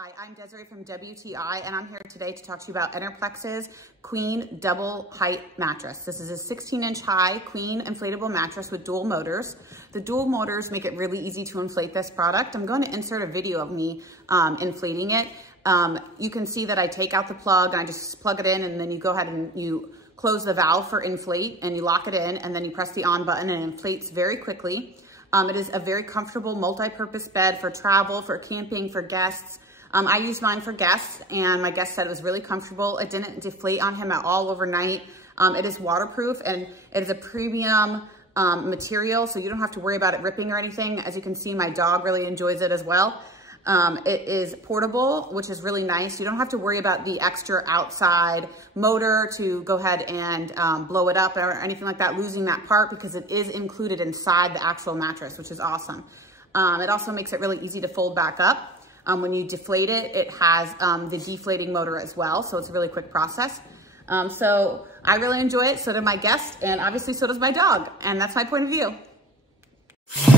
Hi, I'm Desiree from WTI, and I'm here today to talk to you about EnerPlex's Queen Double Height Mattress. This is a 16-inch high queen inflatable mattress with dual motors. The dual motors make it really easy to inflate this product. I'm going to insert a video of me inflating it. You can see that I take out the plug and I just plug it in, and then you go ahead and you close the valve for inflate and you lock it in, and then you press the on button and it inflates very quickly. It is a very comfortable multi-purpose bed for travel, for camping, for guests. I used mine for guests, and my guest said it was really comfortable. It didn't deflate on him at all overnight. It is waterproof, and it is a premium material, so you don't have to worry about it ripping or anything. As you can see, my dog really enjoys it as well. It is portable, which is really nice. You don't have to worry about the extra outside motor to go ahead and blow it up or anything like that, losing that part, because it is included inside the actual mattress, which is awesome. It also makes it really easy to fold back up. When you deflate it, it has the deflating motor as well, so it's a really quick process. So I really enjoy it, so do my guests, and obviously so does my dog, and that's my point of view.